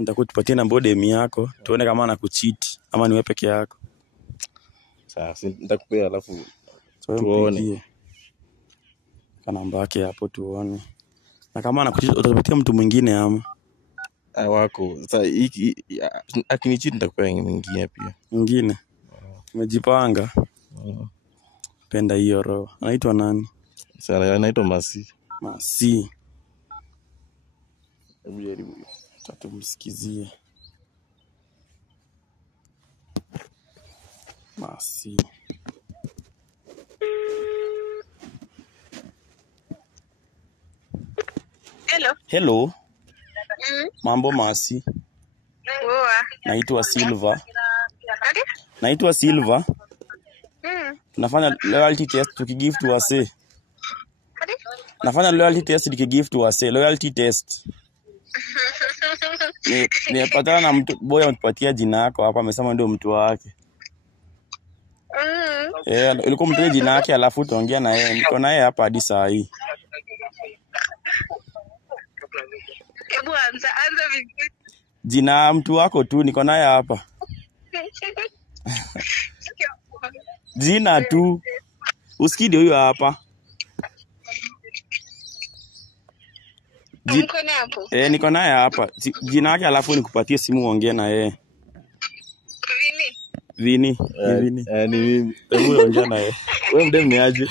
Nitakupatia namba dem yako, tuone kama anakucheat ama ni wewe peke yako. Sawa, nitakupea alafu tuone. Kana namba yake hapo tuone. Na kama anakucheat utapatia mtu mwingine ama wako. Sasa hiki akinicheat nitakupea mwingine pia. Mwingine. Umejipanga. Penda hiyo roho. Anaitwa nani? Sasa anaitwa Masi. Masi. Hebu jaribu. Tatumsikizie. Masi. Hello. Mambo Masi. Naitwa Silva. Naitwa Silva. Tunafanya loyalty test tukigift wase. Nafanya loyalty test tukigift wase, loyalty test. Nimepatana na mtu boy anatupatia jina yako hapa, amesema ndio mtu wake. Ilikuwa mtu jina yake alafu tuongea na yeye. Niko na yeye hapa hadi saa hii. Hebu anza vipi? Jina mtu wako tu niko naye hapa. Jina tu. Usikidi huyo hapa. Niko naye hapo. Niko naye hapa. Jina yake alafu nikupatie simu uongee na yeye. Vini. Vini. Ni mimi. Hebu ongea na yeye. Wewe mdem ni aje?